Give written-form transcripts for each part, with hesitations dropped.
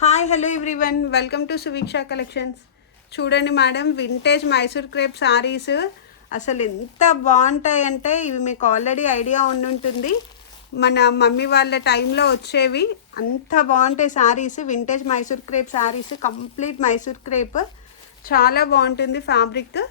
Hi hello everyone, welcome to Suveeksha collections. చూడండి madam, vintage Mysore crepe saris అసలు ఎంత బాగుంటాయంటే ఇవి మీకు ఆల్రెడీ ఐడియా ఉండుంటుంది. మన మమ్మీ వాళ్ళ టైంలో వచ్చేవి. అంత బాగుంటాయి శారీస్. వింటేజ్ మైసూర్ క్రేప్ శారీస్, కంప్లీట్ మైసూర్ క్రేప్. చాలా బాగుంటుంది ఫ్యాబ్రిక్.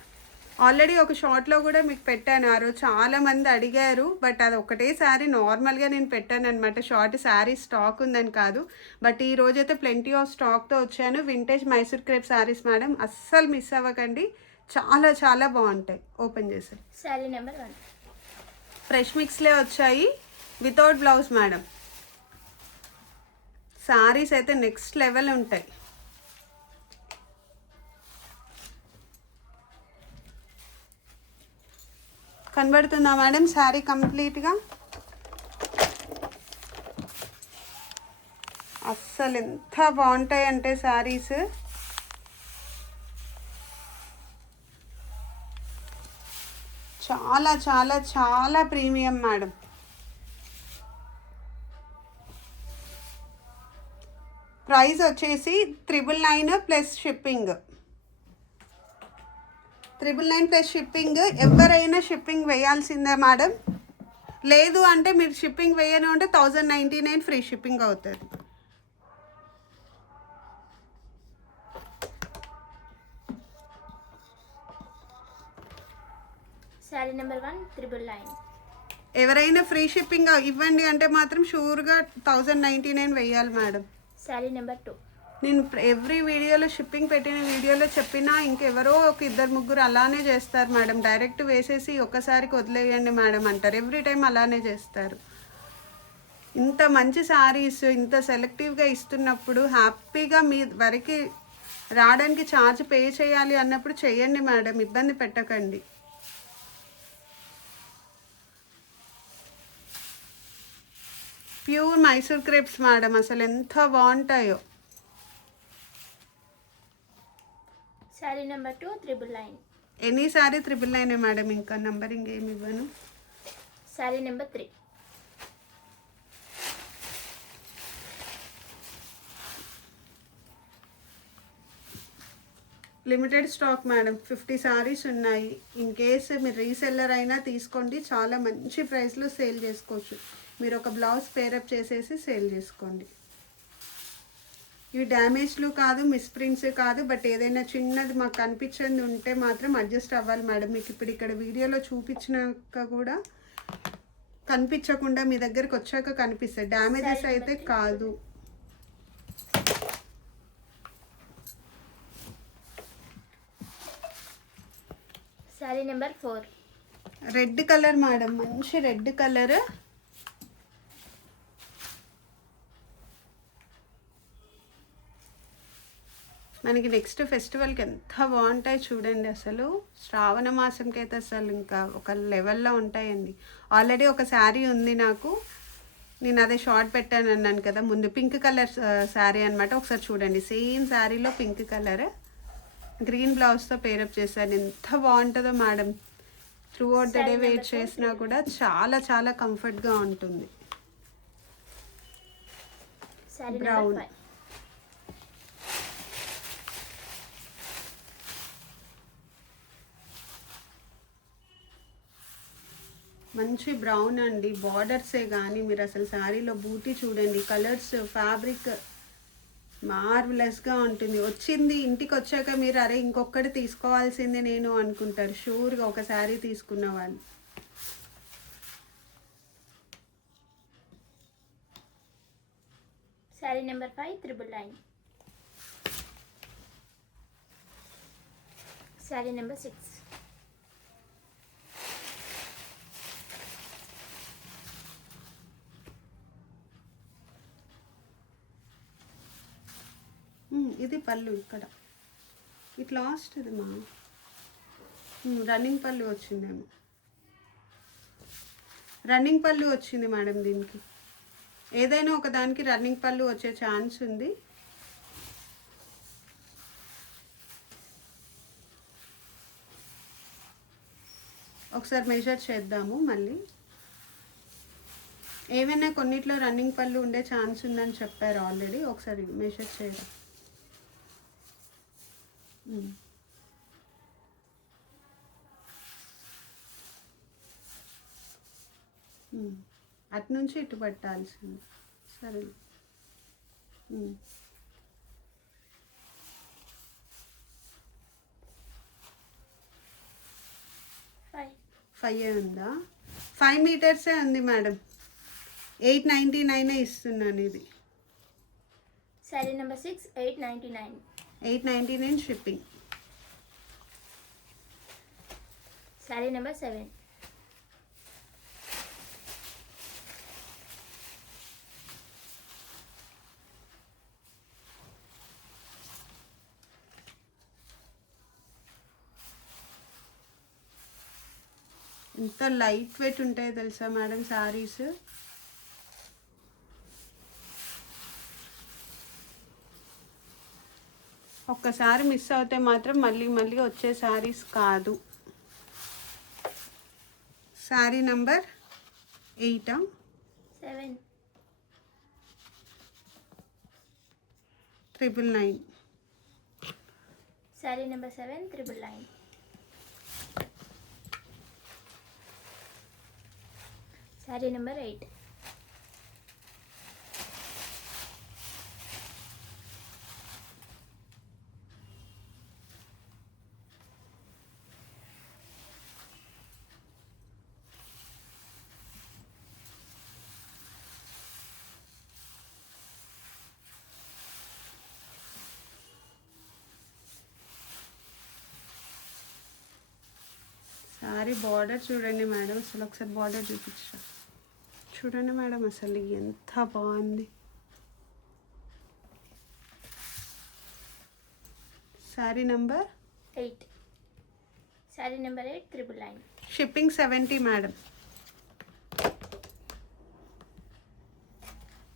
ఆల్రెడీ ఒక షార్ట్లో కూడా మీకు పెట్టాను. ఆ రోజు చాలామంది అడిగారు, బట్ అది ఒకటే శారీ నార్మల్గా నేను పెట్టాను అనమాట. షార్ట్ శారీ స్టాక్ ఉందని కాదు, బట్ ఈ రోజైతే ప్లెంటీ ఆఫ్ స్టాక్తో వచ్చాను. వింటేజ్ మైసూర్ క్రేప్ శారీస్ మేడం, అస్సలు మిస్ అవ్వకండి. చాలా చాలా బాగుంటాయి. ఓపెన్ చేసి శారీ నెంబర్ 1 ఫ్రెష్ మిక్స్లే వచ్చాయి, వితౌట్ బ్లౌజ్ మేడం. శారీస్ అయితే నెక్స్ట్ లెవెల్ ఉంటాయి. కనబడుతుందా మేడం శారీ కంప్లీట్గా? అస్సలు ఎంత బాగుంటాయి అంటే శారీస్. చాలా చాలా చాలా ప్రీమియం మేడం. ప్రైస్ వచ్చేసి 999 ప్లస్ షిప్పింగ్. 999 plus shipping. ఎవరైనా షిప్పింగ్ వేయాల్సిందే మేడం. లేదు అంటే మీరు షిప్పింగ్ వేయను అంటే 1099 ఫ్రీ షిప్పింగ్ అవుతుంది. శారీ నెంబర్ 1 999. ఎవరైనా ఫ్రీ షిప్పింగ్ ఇవ్వండి అంటే మాత్రం షూర్గా 1099 వేయాలి మేడం. శారీ నెంబర్ 2. నేను ఎవ్రీ వీడియోలో షిప్పింగ్ పెట్టిన వీడియోలో చెప్పినా ఇంకెవరో ఒక ఇద్దరు ముగ్గురు అలానే చేస్తారు మేడం. డైరెక్ట్ వేసేసి ఒక్కసారికి వదిలేయండి మేడం అంటారు. ఎవ్రీ టైం అలానే చేస్తారు. ఇంత మంచి శారీస్ ఇంత సెలెక్టివ్గా ఇస్తున్నప్పుడు హ్యాపీగా మీ వరకు రావడానికి ఛార్జ్ పే చేయాలి అన్నప్పుడు చేయండి మేడం, ఇబ్బంది పెట్టకండి. ప్యూర్ మైసూర్ క్రేప్స్ మేడం, అసలు ఎంత బాగుంటాయో. Sari number 2 999. Any sari 999 madam, ఇంకా నంబరింగ్ ఏమి ఇవ్వను. Sari number 3. Limited stock madam, 50 saris ఉన్నాయి. ఇన్ కేస్ మీరు రీసెల్లర్ అయినా తీసుకోండి, చాలా మంచి ప్రైస్లో సేల్ చేసుకోవచ్చు. మీరు ఒక బ్లౌజ్ పేరప్ చేసేసి సేల్ చేసుకోండి. ఇవి డ్యామేజ్లు కాదు, మిస్ప్రింట్స్ కాదు, బట్ ఏదైనా చిన్నది మాకు కనిపించింది ఉంటే మాత్రం అడ్జస్ట్ అవ్వాలి మేడం. మీకు ఇప్పుడు ఇక్కడ వీడియోలో చూపించినాక కూడా కనిపించకుండా మీ దగ్గరికి వచ్చాక కనిపిస్తాయి. డ్యామేజెస్ అయితే కాదు. శారీ నెంబర్ 4. రెడ్ కలర్ మేడం, మంచి రెడ్ కలర్. మనకి నెక్స్ట్ ఫెస్టివల్కి ఎంత బాగుంటాయి చూడండి. అసలు శ్రావణ మాసంకి అయితే అసలు ఇంకా ఒక లెవెల్లో ఉంటాయండి. ఆల్రెడీ ఒక శారీ ఉంది నాకు, నేను అదే షార్ట్ పెట్టాను అన్నాను కదా ముందు. పింక్ కలర్ శారీ అనమాట. ఒకసారి చూడండి, సేమ్ శారీలో పింక్ కలర్ గ్రీన్ బ్లౌజ్తో పేరప్ చేశాను. ఎంత బాగుంటుందో madam. Throughout the day wait చేసినా కూడా చాలా చాలా కంఫర్ట్గా ఉంటుంది. బ్రౌన్. మంచి బ్రౌన్ అండి. బార్డర్సే కానీ మీరు అసలు శారీలో బూటీ చూడండి, కలర్స్, ఫ్యాబ్రిక్ మార్వలస్గా ఉంటుంది. వచ్చింది ఇంటికి వచ్చాక మీరు అరే ఇంకొకటి తీసుకోవాల్సింది నేను అనుకుంటారు షూర్గా ఒక శారీ తీసుకున్న వాళ్ళు. శారీ నెంబర్ 5 999. శారీ నెంబర్ 6. ఇది పళ్ళు, ఇక్కడ ఇట్లా లాస్ట్ ఇది మా రన్నింగ్ పళ్ళు వచ్చిందేమో. రన్నింగ్ పళ్ళు వచ్చింది మేడం. దీనికి ఏదైనా ఒక దానికి రన్నింగ్ పళ్ళు వచ్చే ఛాన్స్ ఉంది. ఒకసారి మెజర్ చేద్దాము మళ్ళీ. ఏవైనా కొన్నిట్లో రన్నింగ్ పళ్ళు ఉండే ఛాన్స్ ఉందని చెప్పారు ఆల్రెడీ. ఒకసారి మెషర్ చేయరా. అటు నుంచి ఇటు పట్టాల్సింది. సరే. ఫైవ్ 5 ఉందా? 5 మీటర్సే ఉంది మేడం. 899 ఇస్తున్నాను ఇది. శారీ నెంబర్ 6 899. 899 షిప్పింగ్. శారీ నెంబర్ 7. ఎంత లైట్ వెయిట్ ఉంటాయో తెలుసా మేడం శారీస్. ఒక్కసారి మిస్ అవుతే మాత్రం మళ్ళీ మళ్ళీ వచ్చే శారీస్ కాదు. శారీ నంబర్ 8 7 999. శారీ నెంబర్ 7 999. శారీ నెంబర్ 8. శారీ బార్డర్ చూడండి మేడం, అసలు ఒకసారి బార్డర్ చూపించరా. చూడండి మేడం అసలు ఎంత బాగుంది. శారీ నంబర్ 8. శారీ నెంబర్ 8 999. షిప్పింగ్ 70 మేడం.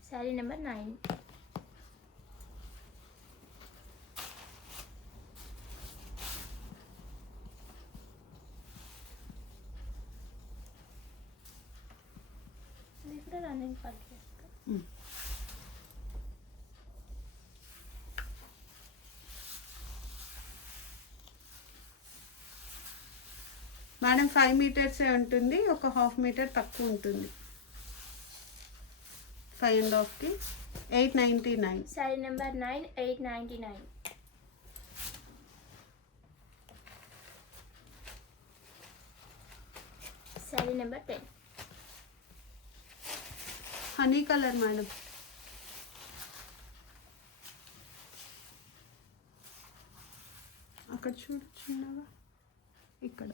శారీ నెంబర్ 9. ఇది కూడా రన్నింగ్ పట్టు. మేడం 5 మీటర్సే ఉంటుంది, ఒక 1/2 మీటర్ తక్కువ ఉంటుంది. 5.5కి 899. శారీ నెంబర్ 9 899. శారీ నెంబర్ 10. Honey colour madam. అక్కడ చూడు చిన్నగా, ఇక్కడ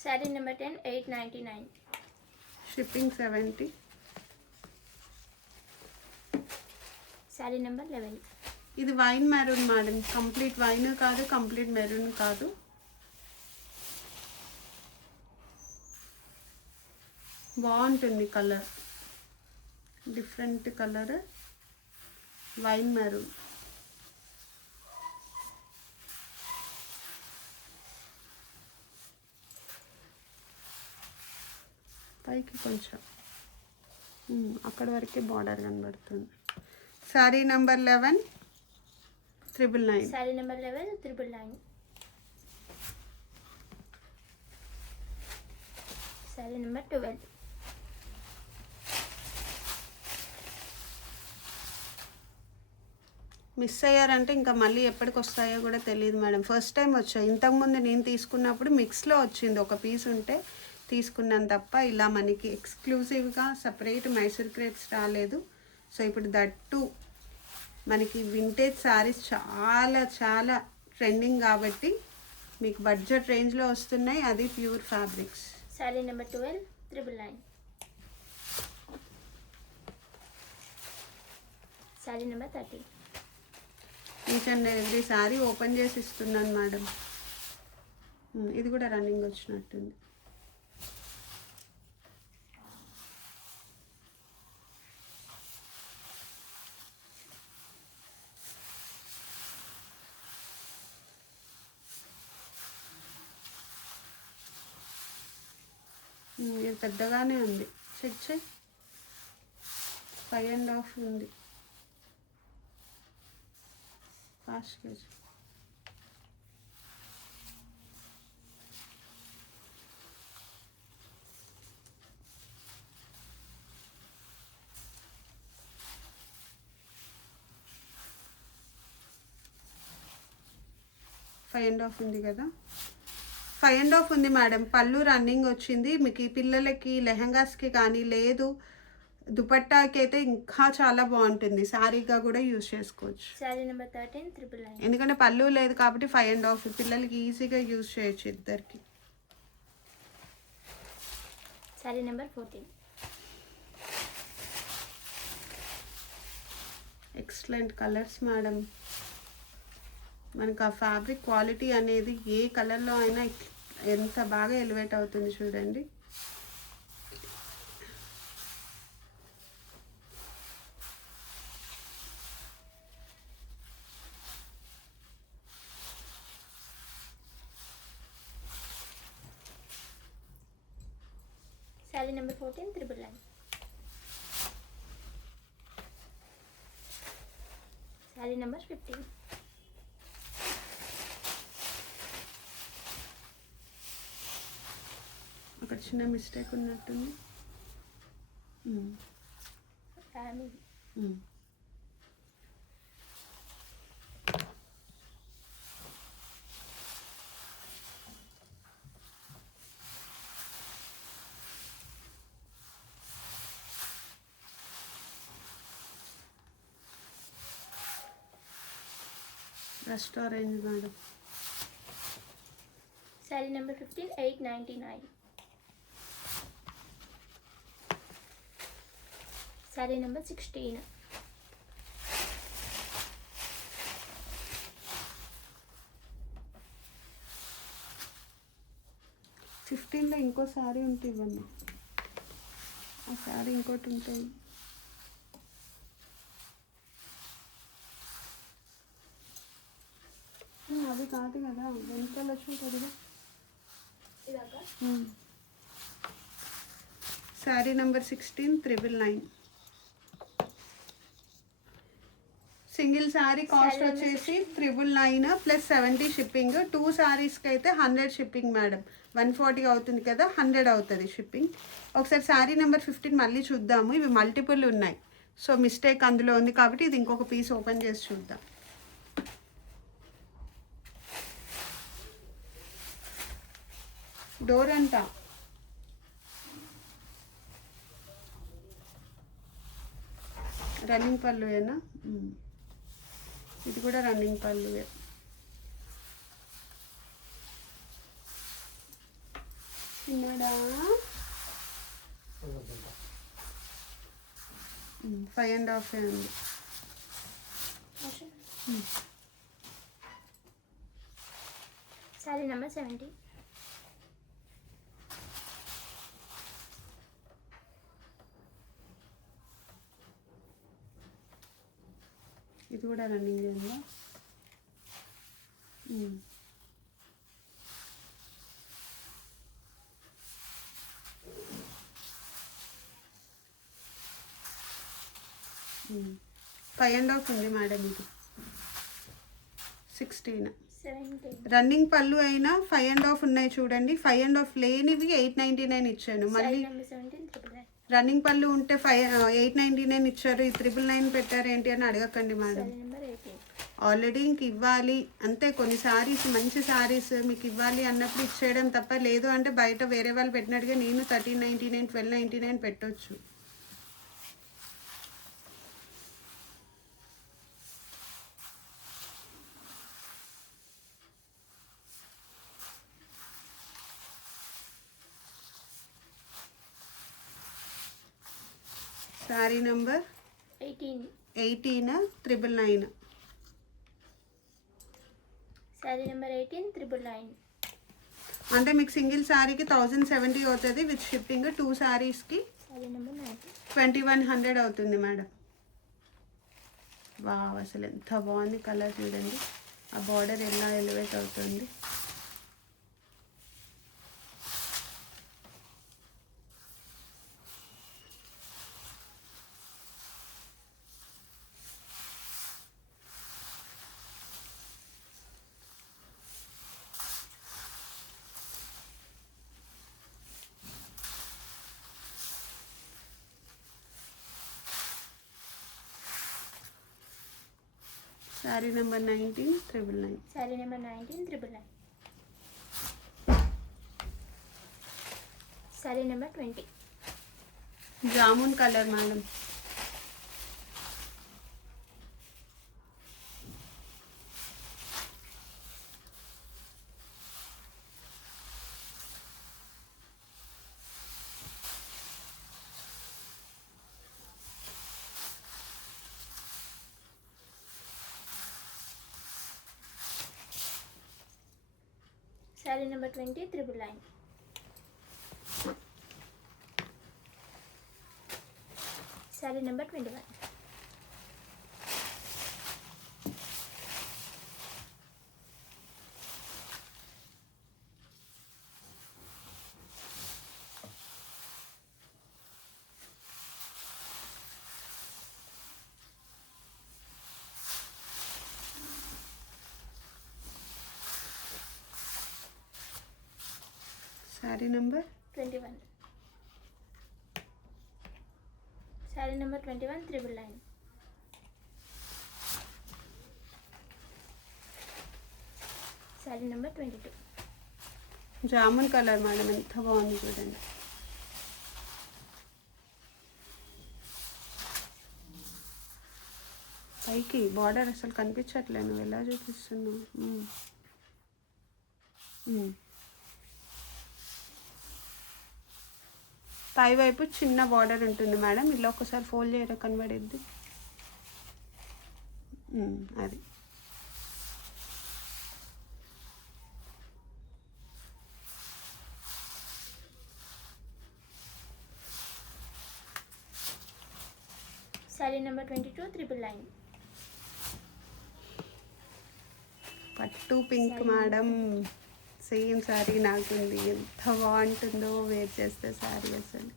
శారీ నెంబర్ 10 899. షిప్పింగ్ 70. శారీ నెంబర్ 11. ఇది wine maroon madam, complete wine కాదు, కంప్లీట్ మెరూన్ కాదు. బాగుంటుంది colour, different colour, wine maroon. పైకి కొంచెం అక్కడ వరకే బార్డర్ కనబడుతుంది. శారీ నంబర్ 11 999. శారీ నెంబర్ 11 999. శారీ నెంబర్ 12. మిస్ అయ్యారంటే ఇంకా మళ్ళీ ఎప్పటికి వస్తాయో కూడా తెలియదు మేడం. ఫస్ట్ టైం వచ్చాయి. ఇంతకుముందు నేను తీసుకున్నప్పుడు మిక్స్లో వచ్చింది, ఒక పీస్ ఉంటే తీసుకున్నాను తప్ప ఇలా మనకి ఎక్స్క్లూజివ్గా సపరేట్ మైసూర్ క్రేప్స్ రాలేదు. సో ఇప్పుడు దట్టు మనకి వింటేజ్ శారీస్ చాలా చాలా ట్రెండింగ్ కాబట్టి మీకు బడ్జెట్ రేంజ్లో వస్తున్నాయి, అది ప్యూర్ ఫ్యాబ్రిక్స్. శారీ నెంబర్ 12 999. శారీ నెంబర్ 13. Each and every sorry open చేసి ఇస్తున్నాను మేడం. ఇది కూడా రన్నింగ్ వచ్చినట్టుంది. ఇది పెద్దగానే ఉంది, చెక్ చెక్. 5.5 ఉంది. Fast KG. Five and half ఉంది కదా, 5.5 ఉంది మేడం. పళ్ళు రన్నింగ్ వచ్చింది. మీకు ఈ పిల్లలకి లెహంగాస్కి కానీ లేదు, దుపట్టాకి అయితే ఇంకా చాలా బాగుంటుంది. శారీగా కూడా యూజ్ చేసుకోవచ్చు. శారీ నెంబర్ 13 999. ఎందుకంటే పళ్ళు లేదు కాబట్టి 5.5. పిల్లలకి ఈజీగా యూజ్ చేయొచ్చు ఇద్దరికి. శారీ నెంబర్ 14. Excellent colours madam. మనకు ఆ ఫ్యాబ్రిక్ క్వాలిటీ అనేది ఏ కలర్లో అయినా ఎంత బాగా ఎలివేట్ అవుతుంది చూడండి. శారీ నెంబర్ 14 999. శారీ నెంబర్ 15. అక్కడ చిన్న మిస్టేక్ ఉన్నట్టుంది. Restaurant madam. శారీ నెంబర్ 15 899. శారీ నెంబర్ 16. ఫిఫ్టీన్లో ఇంకో శారీ ఉంటే ఇవ్వండి. ఆ శారీ ఇంకోటి ఉంటాయి. అది కాదు కదా, వెనకాల చూడదు. శారీ నెంబర్ 16 999. సింగిల్ శారీ కాస్ట్ వచ్చేసి 999 ప్లస్ 70 షిప్పింగ్. 2 శారీస్కి అయితే 100 షిప్పింగ్ మేడం. 140 అవుతుంది కదా, 100 అవుతుంది షిప్పింగ్. ఒకసారి శారీ నెంబర్ 15 మళ్ళీ చూద్దాము. ఇవి మల్టిపుల్ ఉన్నాయి, సో మిస్టేక్ అందులో ఉంది కాబట్టి ఇది ఇంకొక పీస్ ఓపెన్ చేసి చూద్దాం. డోర్ అంతా రన్నింగ్ పళ్ళువేనా? ఇది కూడా రన్నింగ్ పళ్ళువే. చిన్నడా 5.5 ఉంది. శారీ నెంబర్ 70. ఇది కూడా రన్నింగ్ ఉందా? ఫైవ్ అండ్ హాఫ్ ఉంది మేడం. ఇది 16. రన్నింగ్ పళ్ళు అయినా 5.5 ఉన్నాయి చూడండి. 5.5 లేనివి 899 ఇచ్చాను. మళ్ళీ రన్నింగ్ పళ్ళు ఉంటే 899 ఇచ్చారు, ఈ 999 పెట్టారు ఏంటి అని అడగకండి మేడం. ఆల్రెడీ ఇంక ఇవ్వాలి అంతే. కొన్ని శారీస్ మంచి శారీస్ మీకు ఇవ్వాలి అన్నప్పుడు ఇచ్చేయడం తప్ప, లేదు అంటే బయట వేరే వాళ్ళు పెట్టినట్టుగా నేను 1399 1299 పెట్టొచ్చు. శారీ నెంబర్ 18 999. శారీ నెంబర్ 18 999. అంటే మీకు సింగిల్ శారీకి 1070 అవుతుంది, విత్ షిప్పింగ్. 2 శారీస్కి శారీ నెంబర్ 19. 2100 అవుతుంది మేడం. వావ్, అసలు ఎంత బాగుంది కలర్ చూడండి. ఆ బార్డర్ ఎలా ఎలివేట్ అవుతుంది. శారీ నెంబర్ 19,999. శారీ నెంబర్ 19,999. శారీ నెంబర్ 20. Jamun colour madam. శారీ నెంబర్ 20 999. శారీ నెంబర్ 21. శారీ నెంబర్ 21. శారీ నెంబర్ 21 999. శారీ నెంబర్ 22. జామున్ కలర్ మేడం, ఎంత బాగుంది చూడండి. పైకి బార్డర్ అసలు కనిపించట్లేదు, నువ్వు ఎలా చూపిస్తున్నావు. పై వైపు చిన్న బార్డర్ ఉంటుంది మేడం, ఇలా ఒకసారి ఫోల్డ్ చేయరా కనబడిద్ది. అది శారీ నెంబర్ 22 999. పట్టు పింక్ మేడం, సేమ్ శారీ నాకుంది. ఎంత బాగుంటుందో వేర్ చేస్తే శారీ అసలు.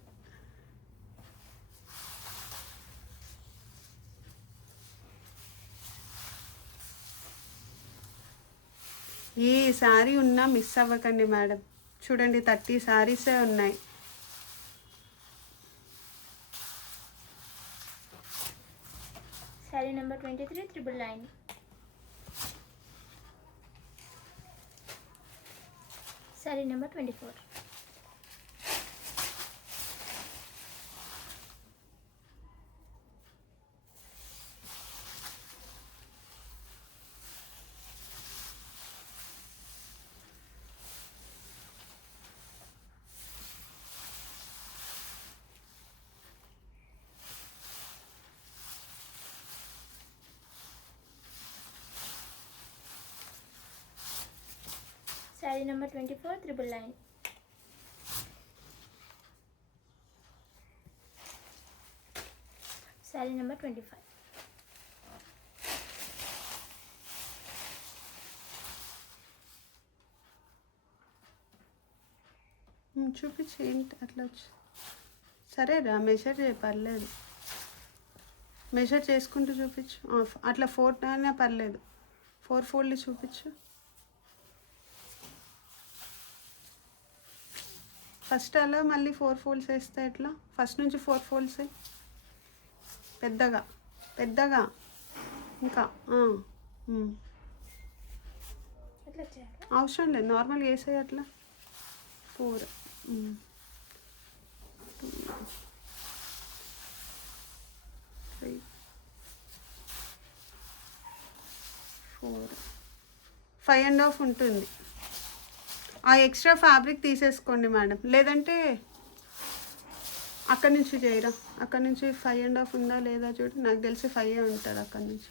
ఏ శారీ ఉన్నా మిస్ అవ్వకండి మేడం. చూడండి 30 శారీసే ఉన్నాయి. శారీ నెంబర్ 23 999. శారీ నెంబర్ 24. శారీ నెంబర్ 24 999. శారీ నెంబర్ 25. చూపించి ఏంటి అట్లా వచ్చి. సరేరా, మెజర్ చేయ పర్లేదు, మెజర్ చేసుకుంటూ చూపించు. అట్లా 4 అయినా పర్లేదు, 4 ఫోల్డ్ చూపించు. ఫస్ట్ అలా మళ్ళీ 4 ఫోల్డ్స్ వేస్తే ఎట్లా? ఫస్ట్ నుంచి 4 ఫోల్డ్స్ పెద్దగా పెద్దగా ఇంకా అవసరం లేదు, నార్మల్గా వేసే అట్లా 4 3 4 5.5 ఉంటుంది. ఆ ఎక్స్ట్రా ఫ్యాబ్రిక్ తీసేసుకోండి మేడం, లేదంటే అక్కడి నుంచి చేయరా. అక్కడి నుంచి 5.5 ఉందా లేదా చూడు, నాకు తెలిసి 5 ఉంటుంది అక్కడి నుంచి.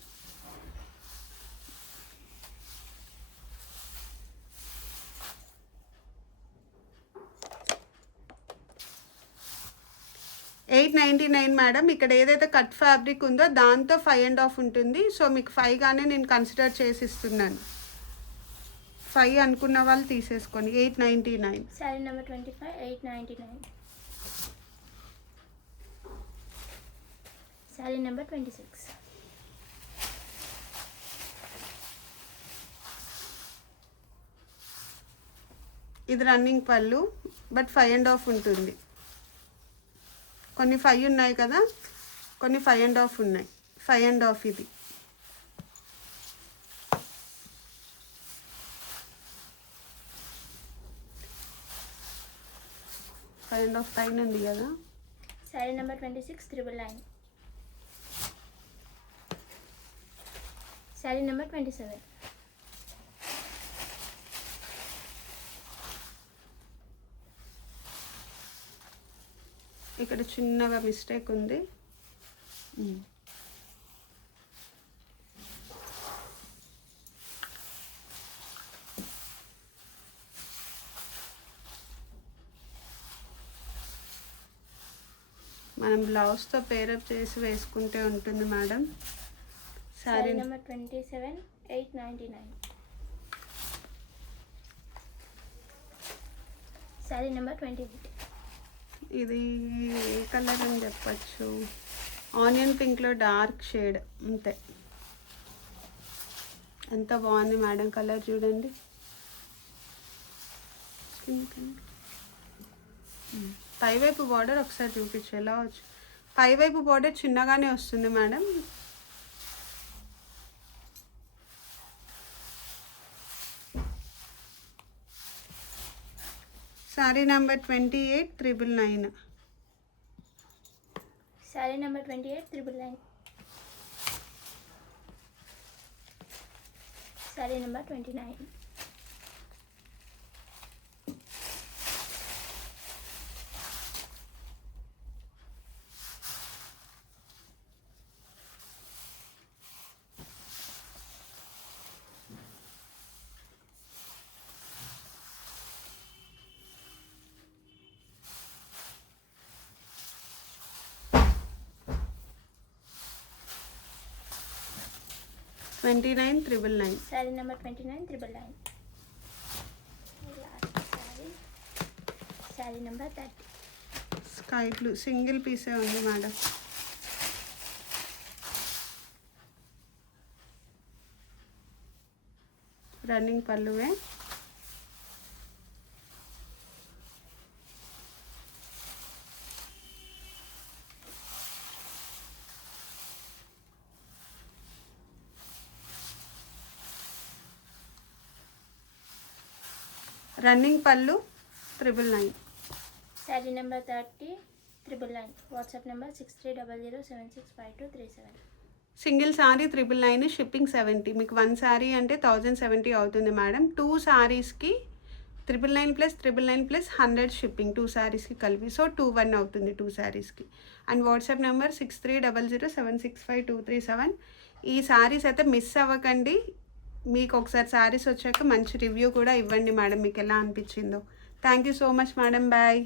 899 మేడం. ఇక్కడ ఏదైతే కట్ ఫ్యాబ్రిక్ ఉందో దాంతో 5.5 ఉంటుంది. సో మీకు 5 గానే నేను కన్సిడర్ చేసి ఇస్తున్నాను. 5 అనుకున్న వాళ్ళు తీసేసుకొని 899. శారీ నెంబర్ 25, 899. శారీ నెంబర్ 26. ఇది రన్నింగ్ పళ్ళు, బట్ 5.5 ఉంటుంది. కొన్ని 5 ఉన్నాయి కదా, కొన్ని 5.5 ఉన్నాయి. 5.5 ఇది. పైన ఉంది కదా. శారీ నెంబర్ 26, 999. శారీ నెంబర్ 27. ఇక్కడ చిన్నగా మిస్టేక్ ఉంది. మనం బ్లౌజ్తో పేరప్ చేసి వేసుకుంటే ఉంటుంది మేడం. శారీ నెంబర్ 27, 899. శారీ నెంబర్ 28. ఇది ఏ కలర్ అని చెప్పచ్చు, ఆనియన్ పింక్లో డార్క్ షేడ్ అంతే. ఎంత బాగుంది మేడం కలర్ చూడండి. పైవైపు బార్డర్ ఒకసారి చూపించు ఎలా వచ్చు. పైవైపు బార్డర్ చిన్నగానే వస్తుంది మేడం. శారీ నెంబర్ 28, 999. శారీ నెంబర్ 28, 999. శారీ నెంబర్ 29. శారీ నెంబర్ 29, 999. శారీ నెంబర్ 30. స్కై బ్లూ సింగిల్ పీసే ఉంది మేడం. రన్నింగ్ పళ్ళువే. రన్నింగ్ పళ్ళు 999. శారీ నెంబర్ 30, 999. WhatsApp number 6300765237. సింగిల్ శారీ 999, షిప్పింగ్ 70. మీకు 1 శారీ అంటే 1070 అవుతుంది మేడం. 2 శారీస్కి 999 ప్లస్ 999 ప్లస్ 100 షిప్పింగ్, 2 శారీస్కి కలిపి. సో 21 అవుతుంది 2 శారీస్కి. And WhatsApp number 6300765237. ఈ శారీస్ అయితే మిస్ అవ్వకండి. మీకు ఒకసారి శారీస్ వచ్చాక మంచి రివ్యూ కూడా ఇవ్వండి మేడం, మీకు ఎలా అనిపించిందో. Thank you so much madam. Bye.